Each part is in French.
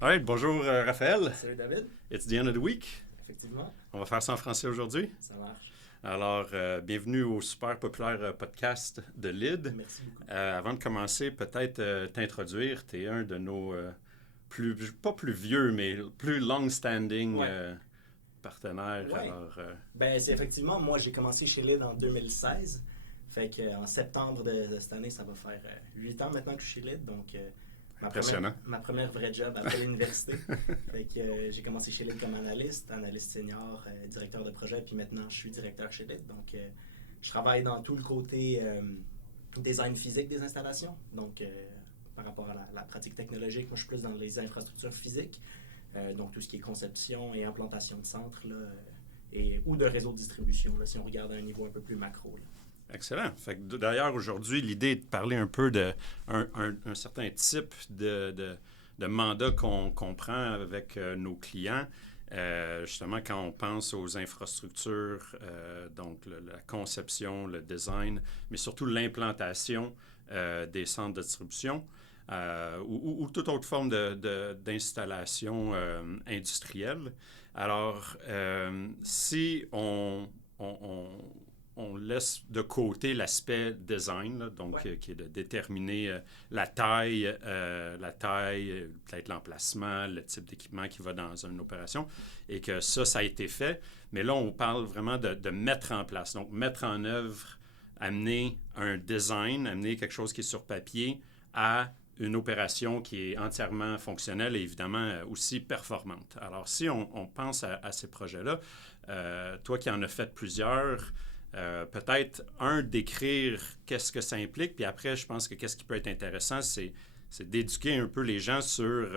All right, bonjour Raphaël. Salut David. It's the end of the week. Effectivement, On va faire ça en français aujourd'hui. ça marche. Alors, bienvenue au super populaire podcast de LID. Merci beaucoup. Avant de commencer, peut-être t'introduire. Tu es un de nos pas plus vieux, mais plus long-standing Ouais. partenaires. Ouais. Alors, C'est effectivement, moi j'ai commencé chez Lid en 2016. Fait qu'en septembre de cette année, ça va faire 8 ans maintenant que je suis chez Lid. Donc, Impressionnant. ma première vraie job après l'université. Fait que j'ai commencé chez Lid comme analyste senior, directeur de projet, puis maintenant je suis directeur chez Lid. Donc, je travaille dans tout le côté design physique des installations. Donc, par rapport à la pratique technologique, moi je suis plus dans les infrastructures physiques. Donc, tout ce qui est conception et implantation de centres là, ou de réseaux de distribution, là, si on regarde à un niveau un peu plus macro. Là. excellent. Fait que, d'ailleurs, aujourd'hui, l'idée est de parler un peu d'un certain type de mandat qu'on prend avec nos clients. Justement, quand on pense aux infrastructures, donc la conception, le design, mais surtout l'implantation des centres de distribution ou toute autre forme d'installation industrielle. Alors, si on laisse de côté l'aspect design, là, donc Ouais. qui est de déterminer la taille, peut-être l'emplacement, le type d'équipement qui va dans une opération, et que ça a été fait. Mais là, on parle vraiment de mettre en place, donc mettre en œuvre, amener un design, amener quelque chose qui est sur papier à une opération qui est entièrement fonctionnelle et évidemment aussi performante. Alors, si on pense à ces projets-là, toi qui en as fait plusieurs, peut-être, décrire qu'est-ce que ça implique, puis après, je pense que qu'est-ce qui peut être intéressant, c'est d'éduquer un peu les gens sur,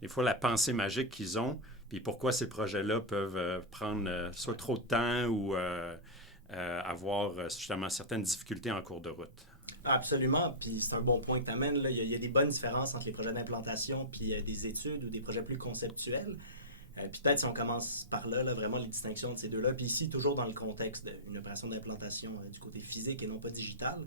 des fois, la pensée magique qu'ils ont, puis pourquoi ces projets-là peuvent prendre soit trop de temps ou avoir justement certaines difficultés en cours de route. Absolument, puis c'est un bon point que tu amènes. Il y a des bonnes différences entre les projets d'implantation puis des études ou des projets plus conceptuels. Puis peut-être si on commence par là, vraiment les distinctions de ces deux-là. Puis ici, toujours dans le contexte d'une opération d'implantation du côté physique et non pas digital.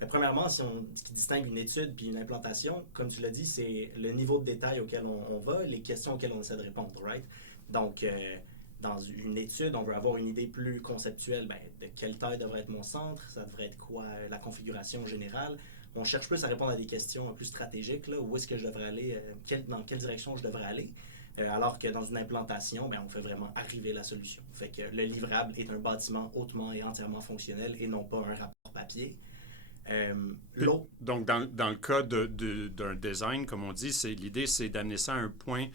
Mais premièrement, ce qui distingue une étude puis une implantation, comme tu l'as dit, c'est le niveau de détail auquel on va, les questions auxquelles on essaie de répondre, right? Donc, dans une étude, on veut avoir une idée plus conceptuelle, de quelle taille devrait être mon centre, ça devrait être quoi la configuration générale. On cherche plus à répondre à des questions plus stratégiques, là, où est-ce que je devrais aller, dans quelle direction je devrais aller. Alors que dans une implantation, on fait vraiment arriver la solution. Fait que le livrable est un bâtiment hautement et entièrement fonctionnel et non pas un rapport papier. Donc, dans le cas d'un design, comme on dit, l'idée, c'est d'amener ça à un point,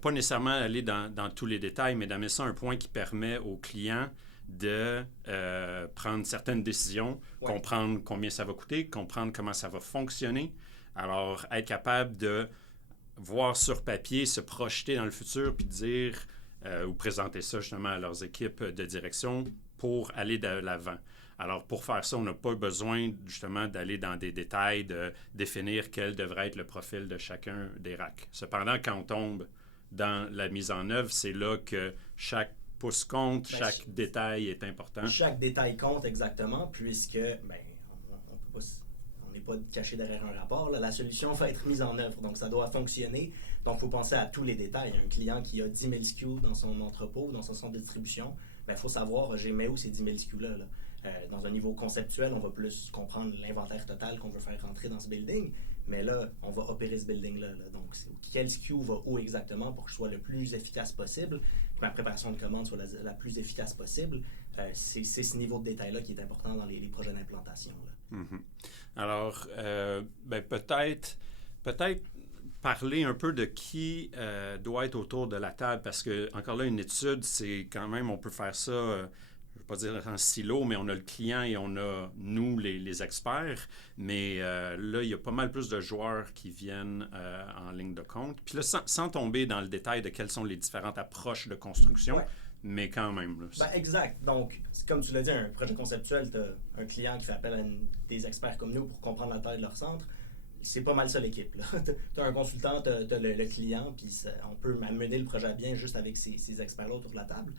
pas nécessairement aller dans tous les détails, mais d'amener ça à un point qui permet au client de prendre certaines décisions, Ouais. comprendre combien ça va coûter, comprendre comment ça va fonctionner. Alors, être capable de voir sur papier, se projeter dans le futur, puis dire ou présenter ça justement à leurs équipes de direction pour aller de l'avant. Alors, pour faire ça, on n'a pas besoin justement d'aller dans des détails, de définir quel devrait être le profil de chacun des racks. Cependant, quand on tombe dans la mise en œuvre, c'est là que chaque pouce compte, chaque détail est important. Chaque détail compte exactement, puisque on peut pas, on n'est pas caché derrière un rapport. Là. La solution va être mise en œuvre, donc ça doit fonctionner. Donc, il faut penser à tous les détails. Un client qui a 10 000 SKU dans son entrepôt, dans son centre de distribution, il faut savoir, j'ai mis où ces 10 000 SKU-là. Là. Dans un niveau conceptuel, on va plus comprendre l'inventaire total qu'on veut faire rentrer dans ce building. Mais là, on va opérer ce building-là. Là. Donc, quel SKU va où exactement pour que je sois le plus efficace possible, que ma préparation de commande soit la plus efficace possible. C'est ce niveau de détail-là qui est important dans les projets d'implantation. Mm-hmm. Alors, peut-être parler un peu de qui doit être autour de la table, parce que, encore là, une étude, c'est quand même, on peut faire ça, je ne veux pas dire en silo, mais on a le client et on a, nous, les experts, mais là, il y a pas mal plus de joueurs qui viennent en ligne de compte. Puis là, sans tomber dans le détail de quelles sont les différentes approches de construction, Ouais. mais quand même. Là, exact. Donc, comme tu l'as dit, un projet conceptuel, tu as un client qui fait appel à des experts comme nous pour comprendre la taille de leur centre. C'est pas mal ça l'équipe. Tu as un consultant, tu as le client, puis on peut mener le projet à bien juste avec ces experts-là autour de la table.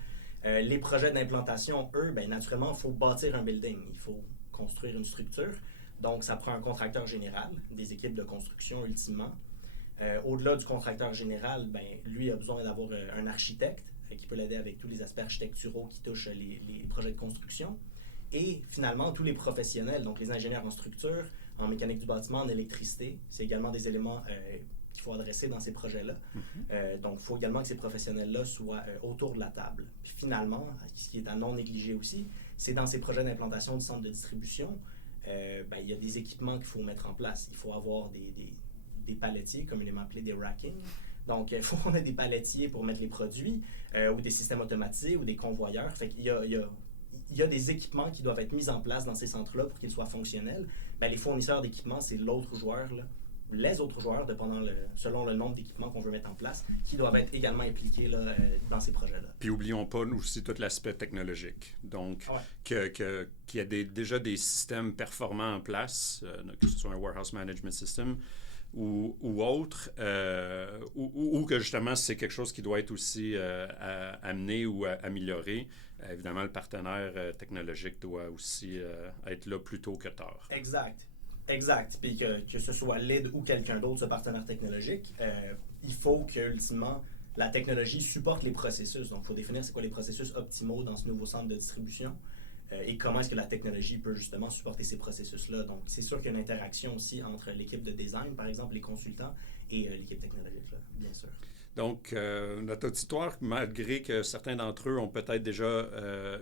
Les projets d'implantation, eux, naturellement, il faut bâtir un building. Il faut construire une structure. Donc, ça prend un contracteur général, des équipes de construction ultimement. Au-delà du contracteur général, ben, lui a besoin d'avoir un architecte qui peut l'aider avec tous les aspects architecturaux qui touchent les projets de construction. Et finalement, tous les professionnels, donc les ingénieurs en structure, en mécanique du bâtiment, en électricité, c'est également des éléments qu'il faut adresser dans ces projets-là. Donc, il faut également que ces professionnels-là soient autour de la table. Puis finalement, ce qui est à non négliger aussi, c'est dans ces projets d'implantation du centre de distribution, il y a des équipements qu'il faut mettre en place. Il faut avoir des palettiers, communément appelés des racking. Donc, il faut qu'on ait des palettiers pour mettre les produits, ou des systèmes automatisés, ou des convoyeurs. Fait qu'il y a des équipements qui doivent être mis en place dans ces centres-là pour qu'ils soient fonctionnels. Ben, les fournisseurs d'équipements, c'est l'autre joueur, là, les autres joueurs, selon le nombre d'équipements qu'on veut mettre en place, qui doivent être également impliqués là, dans ces projets-là. Puis oublions pas aussi tout l'aspect technologique. Donc, qu'il y a déjà des systèmes performants en place, que ce soit un warehouse management system ou autre, ou que justement c'est quelque chose qui doit être aussi amené ou amélioré. Évidemment, le partenaire technologique doit aussi être là plus tôt que tard. Exact. Puis que ce soit l'aide ou quelqu'un d'autre, ce partenaire technologique, il faut que, ultimement, la technologie supporte les processus. Donc, il faut définir c'est quoi les processus optimaux dans ce nouveau centre de distribution et comment est-ce que la technologie peut justement supporter ces processus-là. Donc, c'est sûr qu'il y a une interaction aussi entre l'équipe de design, par exemple, les consultants, et l'équipe technologique, là, bien sûr. Donc, notre auditoire, malgré que certains d'entre eux ont peut-être déjà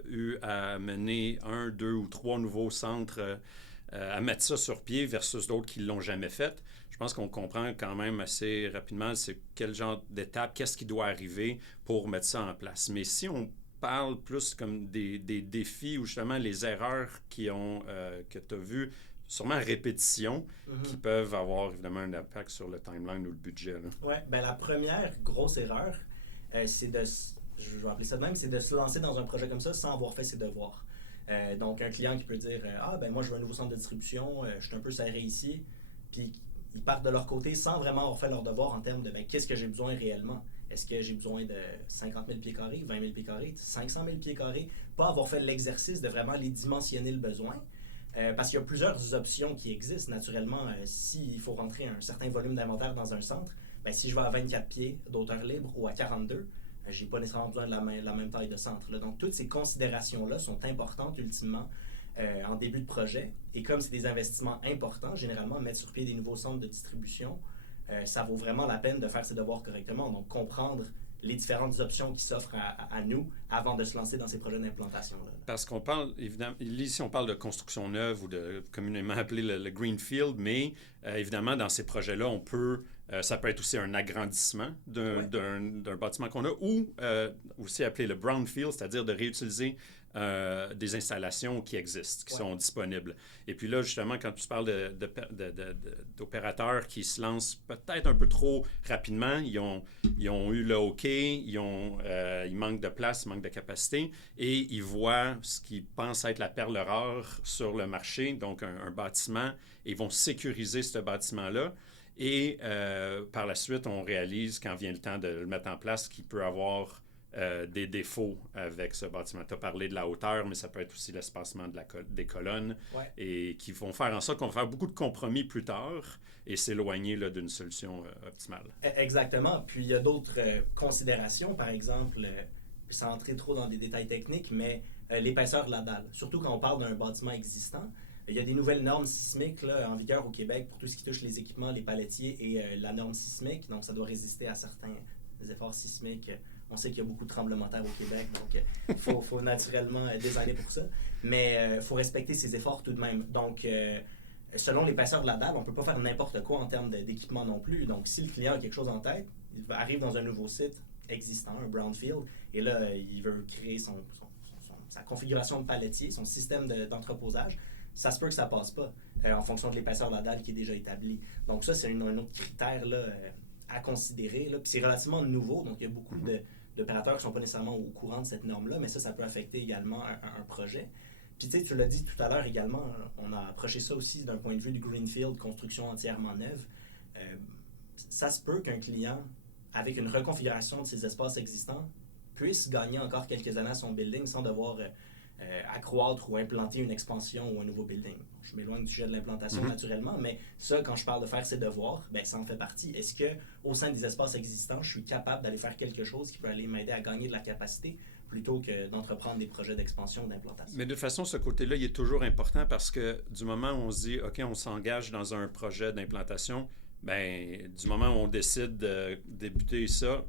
eu à mener 1, 2 ou 3 nouveaux centres à mettre ça sur pied versus d'autres qui ne l'ont jamais fait, je pense qu'on comprend quand même assez rapidement c'est quel genre d'étape, qu'est-ce qui doit arriver pour mettre ça en place. Mais si on parle plus comme des défis ou justement les erreurs que tu as vues, sûrement à répétition, qui peuvent avoir évidemment un impact sur le timeline ou le budget. Oui, ben la première grosse erreur, c'est je vais appeler ça de même, c'est de se lancer dans un projet comme ça sans avoir fait ses devoirs. Donc, un client qui peut dire moi, je veux un nouveau centre de distribution, je suis un peu serré ici. Puis, ils partent de leur côté sans vraiment avoir fait leur devoir en termes de qu'est-ce que j'ai besoin réellement. Est-ce que j'ai besoin de 50 000 pieds carrés, 20 000 pieds carrés, 500 000 pieds carrés? Pas avoir fait l'exercice de vraiment les dimensionner le besoin. Parce qu'il y a plusieurs options qui existent. Naturellement, s'il faut rentrer un certain volume d'inventaire dans un centre, si je vais à 24 pieds d'auteur libre ou à 42, j'ai pas nécessairement besoin de la même taille de centre. Là. Donc, toutes ces considérations-là sont importantes, ultimement, en début de projet. Et comme c'est des investissements importants, généralement, mettre sur pied des nouveaux centres de distribution, ça vaut vraiment la peine de faire ses devoirs correctement. Donc, comprendre les différentes options qui s'offrent à nous avant de se lancer dans ces projets d'implantation-là. Parce qu'on parle, évidemment, ici on parle de construction neuve ou de communément appelé le greenfield, mais évidemment, dans ces projets-là, ça peut être aussi un agrandissement d'un bâtiment qu'on a ou aussi appelé le brownfield, c'est-à-dire de réutiliser des installations qui existent, qui sont disponibles. Et puis là, justement, quand tu parles d'opérateurs qui se lancent peut-être un peu trop rapidement, ils ont eu le OK, il manque de place, il manque de capacité, et ils voient ce qu'ils pensent être la perle rare sur le marché, donc un bâtiment, et ils vont sécuriser ce bâtiment-là. Et par la suite, on réalise, quand vient le temps de le mettre en place, qu'il peut avoir des défauts avec ce bâtiment. Tu as parlé de la hauteur, mais ça peut être aussi l'espacement des colonnes, et qui vont faire en sorte qu'on va faire beaucoup de compromis plus tard et s'éloigner d'une solution optimale. Exactement. Puis il y a d'autres considérations, par exemple, sans entrer trop dans des détails techniques, mais l'épaisseur de la dalle. Surtout quand on parle d'un bâtiment existant. Il y a des nouvelles normes sismiques là, en vigueur au Québec pour tout ce qui touche les équipements, les palettiers et la norme sismique. Donc, ça doit résister à certains efforts sismiques. On sait qu'il y a beaucoup de tremblements de terre au Québec, donc il faut naturellement designer pour ça. Mais il faut respecter ces efforts tout de même. Donc, selon l'épaisseur de la dalle, on ne peut pas faire n'importe quoi en termes d'équipement non plus. Donc, si le client a quelque chose en tête, il arrive dans un nouveau site existant, un brownfield, et là, il veut créer sa configuration de palettier, son système d'entreposage, ça se peut que ça ne passe pas en fonction de l'épaisseur de la dalle qui est déjà établie. Donc ça, c'est un autre critère là, à considérer. Là. Puis c'est relativement nouveau, donc il y a beaucoup d'opérateurs qui ne sont pas nécessairement au courant de cette norme-là, mais ça peut affecter également un projet. Puis tu sais, tu l'as dit tout à l'heure également, on a approché ça aussi d'un point de vue du greenfield, construction entièrement neuve. Ça se peut qu'un client, avec une reconfiguration de ses espaces existants, puisse gagner encore quelques années à son building sans devoir accroître ou implanter une expansion ou un nouveau building. Je m'éloigne du sujet de l'implantation naturellement, mais ça, quand je parle de faire ses devoirs, ben, ça en fait partie. Est-ce qu'au sein des espaces existants, je suis capable d'aller faire quelque chose qui peut aller m'aider à gagner de la capacité plutôt que d'entreprendre des projets d'expansion ou d'implantation? Mais de toute façon, ce côté-là, il est toujours important parce que du moment où on se dit, OK, on s'engage dans un projet d'implantation, ben, du moment où on décide de débuter ça,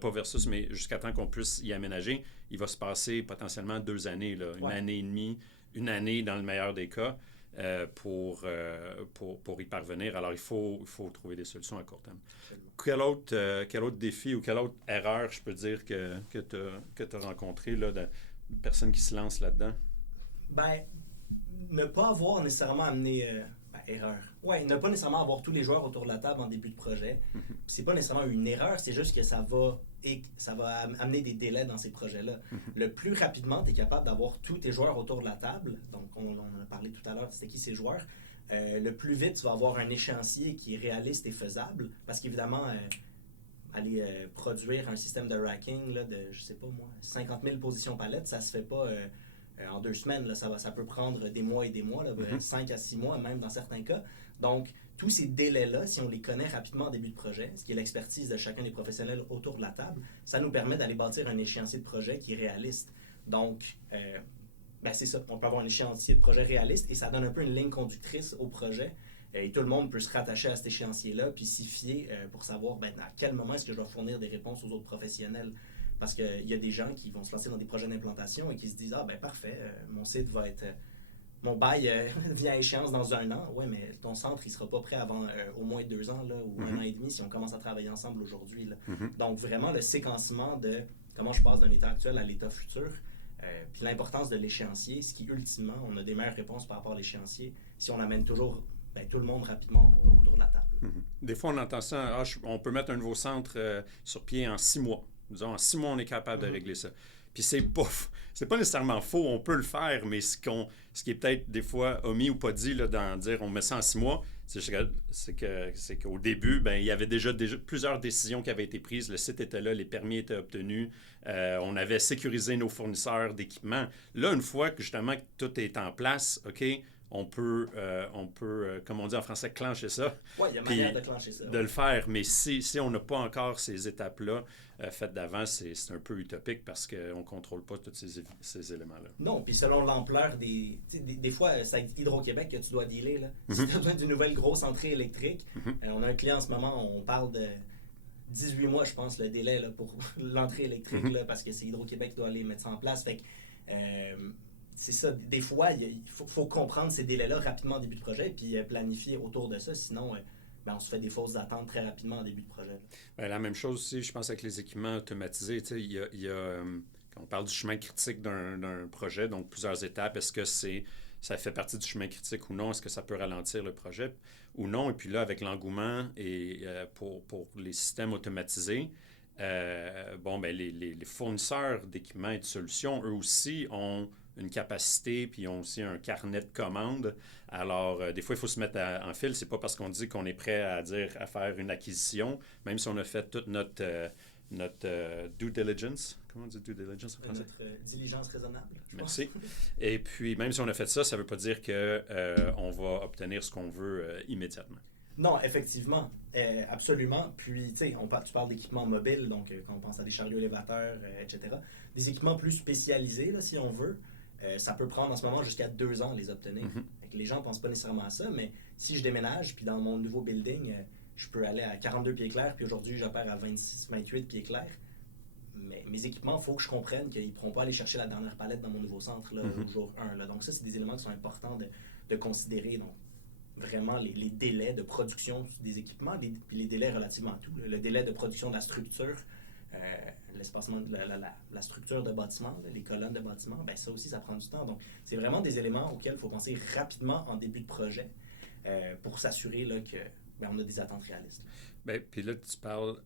pas versus, mais jusqu'à temps qu'on puisse y aménager, il va se passer potentiellement 2 années, là, une année et demie, une année dans le meilleur des cas pour y parvenir. Alors, il faut trouver des solutions à court terme. Quel autre défi ou quelle autre erreur, je peux dire, que tu as rencontré là, de personnes qui se lancent là-dedans? Ben, ne pas avoir nécessairement amené... erreur. Ouais, ne pas nécessairement avoir tous les joueurs autour de la table en début de projet. C'est pas nécessairement une erreur, c'est juste que ça va amener des délais dans ces projets-là. Le plus rapidement tu es capable d'avoir tous tes joueurs autour de la table, donc on en a parlé tout à l'heure, c'était qui ces joueurs, le plus vite tu vas avoir un échéancier qui est réaliste et faisable, parce qu'évidemment, aller produire un système de racking là, de, je sais pas moi, 50 000 positions palettes, ça se fait pas... en 2 semaines, là, ça peut prendre des mois et des mois, là, 5 à 6 mois même dans certains cas. Donc, tous ces délais-là, si on les connaît rapidement en début de projet, ce qui est l'expertise de chacun des professionnels autour de la table, ça nous permet d'aller bâtir un échéancier de projet qui est réaliste. Donc, c'est ça, on peut avoir un échéancier de projet réaliste et ça donne un peu une ligne conductrice au projet. Et tout le monde peut se rattacher à cet échéancier-là puis s'y fier pour savoir à quel moment est-ce que je dois fournir des réponses aux autres professionnels. Parce qu'il y a des gens qui vont se lancer dans des projets d'implantation et qui se disent « Ah, ben parfait, mon site va être... mon bail vient à échéance dans 1 an. » Oui, mais ton centre, il ne sera pas prêt avant au moins 2 ans là, ou 1 an et demi si on commence à travailler ensemble aujourd'hui. Là. Donc, vraiment, le séquencement de comment je passe d'un état actuel à l'état futur, puis l'importance de l'échéancier, ce qui, ultimement, on a des meilleures réponses par rapport à l'échéancier si on amène toujours tout le monde rapidement autour de la table. Des fois, on entend ça, on peut mettre un nouveau centre sur pied en 6 mois. Disons, en 6 mois, on est capable de régler ça. Puis c'est pas nécessairement faux, on peut le faire, mais ce qui est peut-être des fois omis ou pas dit là, dans dire on met ça en 6 mois, c'est qu'au début, il y avait déjà plusieurs décisions qui avaient été prises. Le site était là, les permis étaient obtenus, on avait sécurisé nos fournisseurs d'équipements. Là, une fois que justement tout est en place, OK, on peut, comme on dit en français, clencher ça. Oui, il y a manière de clencher ça. De le faire, mais si on n'a pas encore ces étapes-là faites d'avant, c'est un peu utopique parce qu'on ne contrôle pas tous ces éléments-là. Non, puis selon l'ampleur des fois, c'est avec Hydro-Québec que tu dois dealer. Là. Si tu as besoin d'une nouvelle grosse entrée électrique, on a un client en ce moment, on parle de 18 mois, je pense, le délai là, pour l'entrée électrique, là, parce que c'est Hydro-Québec qui doit aller mettre ça en place. Fait que, c'est ça, des fois, il faut comprendre ces délais-là rapidement en début de projet et puis planifier autour de ça, sinon on se fait des fausses attentes très rapidement en début de projet. La même chose aussi, je pense, avec les équipements automatisés. Il y a quand on parle du chemin critique d'un projet, donc plusieurs étapes, est-ce que ça fait partie du chemin critique ou non? Est-ce que ça peut ralentir le projet ou non? Et puis là, avec l'engouement et pour les systèmes automatisés, les fournisseurs d'équipements et de solutions, eux aussi, ont une capacité, puis ils ont aussi un carnet de commandes. Alors, des fois, il faut se mettre en file. C'est pas parce qu'on dit qu'on est prêt à faire une acquisition, même si on a fait toute notre due diligence. Comment on dit due diligence en français? Notre diligence raisonnable. Merci. Et puis, même si on a fait ça, ça ne veut pas dire qu'on va obtenir ce qu'on veut immédiatement. Non, effectivement, absolument. Puis, tu sais, tu parles d'équipements mobiles, donc quand on pense à des chariots élévateurs, etc. Des équipements plus spécialisés, là, si on veut, ça peut prendre en ce moment jusqu'à 2 ans les obtenir. Les gens ne pensent pas nécessairement à ça, mais si je déménage, puis dans mon nouveau building, je peux aller à 42 pieds clairs, puis aujourd'hui, j'opère à 26, 28 pieds clairs. Mais mes équipements, il faut que je comprenne qu'ils ne pourront pas aller chercher la dernière palette dans mon nouveau centre là, au jour 1. Là. Donc ça, c'est des éléments qui sont importants de considérer. Donc, vraiment les délais de production des équipements, puis les délais relativement à tout. Le délai de production de la structure, l'espacement de la structure de bâtiment, les colonnes de bâtiment, ça aussi, ça prend du temps. Donc, c'est vraiment des éléments auxquels il faut penser rapidement en début de projet pour s'assurer là, qu'on a des attentes réalistes. Puis là, tu parles,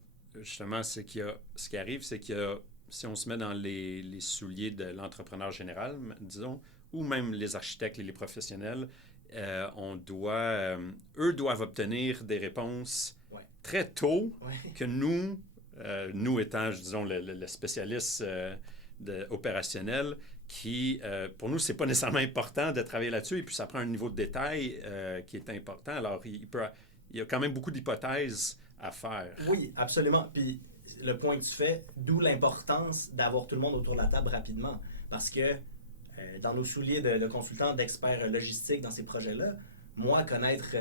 justement, ce qui arrive, c'est que si on se met dans les souliers de l'entrepreneur général, disons, ou même les architectes et les professionnels, eux doivent obtenir des réponses très tôt que nous étant, disons, le spécialiste opérationnel, qui, pour nous, c'est pas nécessairement important de travailler là-dessus, et puis ça prend un niveau de détail qui est important. Alors, il y a quand même beaucoup d'hypothèses à faire. Oui, absolument. Puis le point que tu fais, d'où l'importance d'avoir tout le monde autour de la table rapidement. Parce que dans nos souliers de consultants, d'experts logistiques dans ces projets-là, moi, connaître,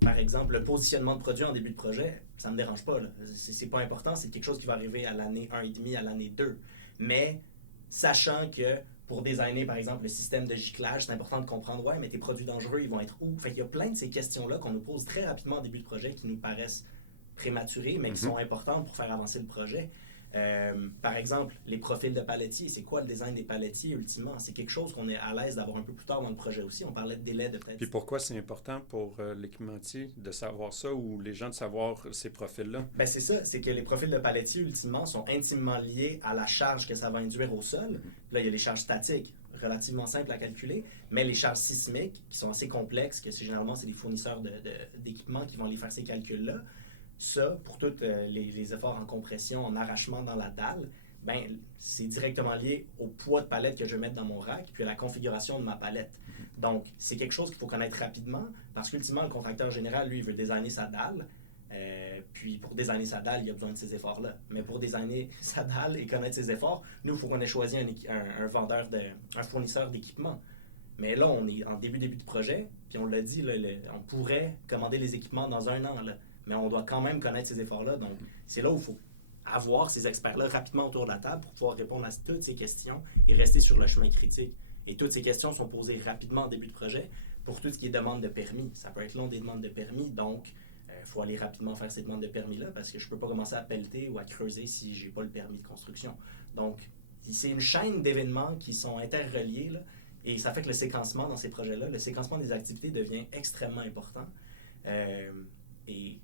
par exemple, le positionnement de produit en début de projet, ça ne me dérange pas. C'est pas important, c'est quelque chose qui va arriver à l'année 1,5, à l'année 2. Mais sachant que pour designer, par exemple, le système de giclage, c'est important de comprendre, ouais, mais tes produits dangereux, ils vont être où? Fait qu'il y a plein de ces questions-là qu'on nous pose très rapidement en début de projet qui nous paraissent prématurées, mais qui sont importantes pour faire avancer le projet. Par exemple, les profils de palettiers. C'est quoi le design des palettiers, ultimement? C'est quelque chose qu'on est à l'aise d'avoir un peu plus tard dans le projet aussi. On parlait de délai de peut-être... Puis pourquoi c'est important pour l'équipementier de savoir ça ou les gens de savoir ces profils-là? Ben c'est ça, c'est que les profils de palettiers, ultimement, sont intimement liés à la charge que ça va induire au sol. Là, il y a les charges statiques, relativement simples à calculer, mais les charges sismiques, qui sont assez complexes, que généralement, c'est les fournisseurs d'équipements qui vont aller faire ces calculs-là. Ça, pour tous les efforts en compression, en arrachement dans la dalle, ben, c'est directement lié au poids de palette que je vais mettre dans mon rack, puis à la configuration de ma palette. Donc, c'est quelque chose qu'il faut connaître rapidement, parce qu'ultimement, le contracteur général, lui, il veut designer sa dalle. Puis pour designer sa dalle, il a besoin de ces efforts-là. Mais pour designer sa dalle et connaître ses efforts, nous, il faut qu'on ait choisi un fournisseur d'équipement. Mais là, on est en début de projet, puis on l'a dit, là, on pourrait commander les équipements dans 1 an, là, mais on doit quand même connaître ces efforts-là. Donc, c'est là où il faut avoir ces experts-là rapidement autour de la table pour pouvoir répondre à toutes ces questions et rester sur le chemin critique. Et toutes ces questions sont posées rapidement en début de projet pour tout ce qui est demande de permis. Ça peut être long des demandes de permis, donc il faut aller rapidement faire ces demandes de permis-là parce que je ne peux pas commencer à pelleter ou à creuser si je n'ai pas le permis de construction. Donc, c'est une chaîne d'événements qui sont interreliés, là, et ça fait que le séquencement dans ces projets-là, le séquencement des activités devient extrêmement important. Et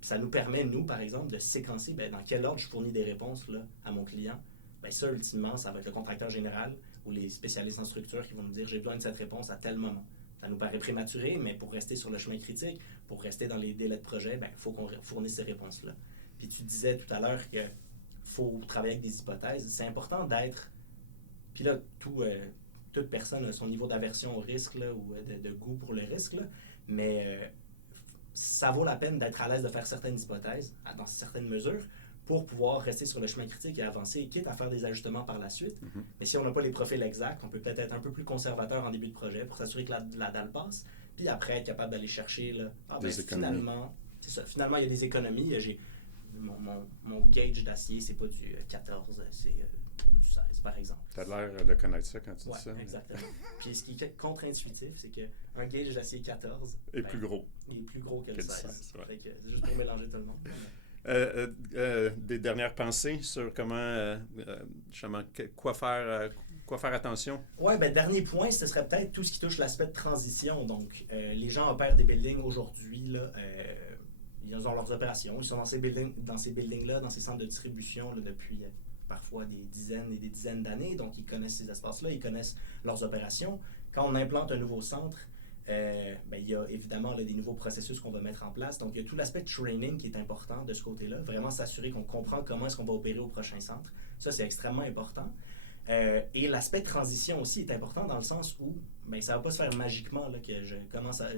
ça nous permet, nous, par exemple, de séquencer dans quel ordre je fournis des réponses là, à mon client. Bien, ça, ultimement, ça va être le contracteur général ou les spécialistes en structure qui vont nous dire j'ai besoin de cette réponse à tel moment. Ça nous paraît prématuré, mais pour rester sur le chemin critique, pour rester dans les délais de projet, il faut qu'on fournisse ces réponses-là. Puis tu disais tout à l'heure qu'il faut travailler avec des hypothèses. C'est important d'être... Puis là, toute personne a son niveau d'aversion au risque là, ou de goût pour le risque, là, mais ça vaut la peine d'être à l'aise de faire certaines hypothèses, dans certaines mesures, pour pouvoir rester sur le chemin critique et avancer, quitte à faire des ajustements par la suite. Mais si on n'a pas les profils exacts, on peut peut-être être un peu plus conservateur en début de projet pour s'assurer que la dalle passe, puis après être capable d'aller chercher, là, finalement, c'est ça, finalement, il y a des économies. J'ai mon gauge d'acier, c'est pas du 14, c'est du 16, par exemple. Tu as l'air de connaître ça quand tu dis ça. Oui, exactement. Puis ce qui est contre-intuitif, c'est qu'un gauge d'acier 14 est plus gros. Il est plus gros que le 16. Ouais. C'est juste pour mélanger tout le monde. Des dernières pensées sur comment, justement, quoi faire attention? Oui, dernier point, ce serait peut-être tout ce qui touche l'aspect de transition. Donc, les gens opèrent des buildings aujourd'hui, là, ils ont leurs opérations, ils sont dans ces buildings-là, dans ces centres de distribution là, depuis parfois des dizaines et des dizaines d'années. Donc, ils connaissent ces espaces-là, ils connaissent leurs opérations. Quand on implante un nouveau centre, il y a évidemment là, des nouveaux processus qu'on va mettre en place. Donc, il y a tout l'aspect de training qui est important de ce côté-là. Vraiment s'assurer qu'on comprend comment est-ce qu'on va opérer au prochain centre. Ça, c'est extrêmement important. Et l'aspect de transition aussi est important dans le sens où ça ne va pas se faire magiquement là, que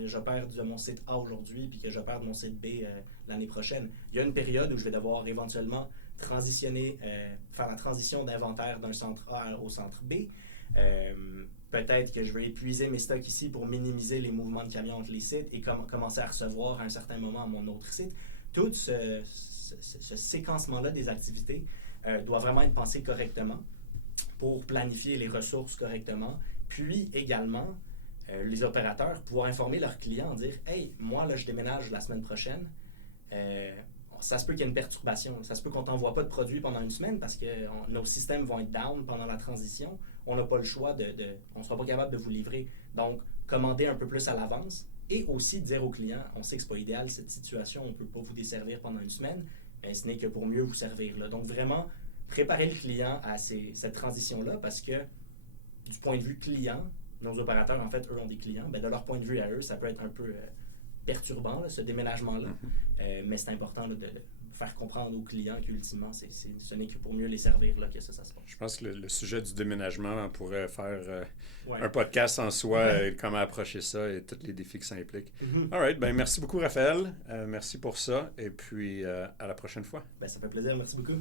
j'opère de mon site A aujourd'hui puis que j'opère de mon site B l'année prochaine. Il y a une période où je vais devoir éventuellement transitionner, faire la transition d'inventaire d'un centre A au centre B. Peut-être que je vais épuiser mes stocks ici pour minimiser les mouvements de camions entre les sites et commencer à recevoir à un certain moment à mon autre site. Tout ce séquencement-là des activités doit vraiment être pensé correctement pour planifier les ressources correctement. Puis également, les opérateurs pouvoir informer leurs clients, dire « Hey, moi, là, je déménage la semaine prochaine. Ça se peut qu'il y ait une perturbation. Ça se peut qu'on ne t'envoie pas de produits pendant une semaine parce que nos systèmes vont être down pendant la transition. On n'a pas le choix on ne sera pas capable de vous livrer. Donc, commander un peu plus à l'avance et aussi dire aux clients, on sait que ce n'est pas idéal cette situation, on ne peut pas vous desservir pendant une semaine, mais ce n'est que pour mieux vous servir. Là. Donc, vraiment, préparer le client à cette transition-là parce que du point de vue client, nos opérateurs, en fait, eux ont des clients, de leur point de vue à eux, ça peut être un peu perturbant, là, ce déménagement-là. Mais c'est important là, de faire comprendre aux clients qu'ultimement, ce n'est que pour mieux les servir là, que ça se passe. Je pense que le sujet du déménagement, on pourrait faire Ouais. un podcast en soi, comment approcher ça et tous les défis que ça implique. Mhm. All right, ben merci beaucoup, Raphaël. Merci pour ça. Et puis, à la prochaine fois. Ben, ça fait plaisir. Merci beaucoup.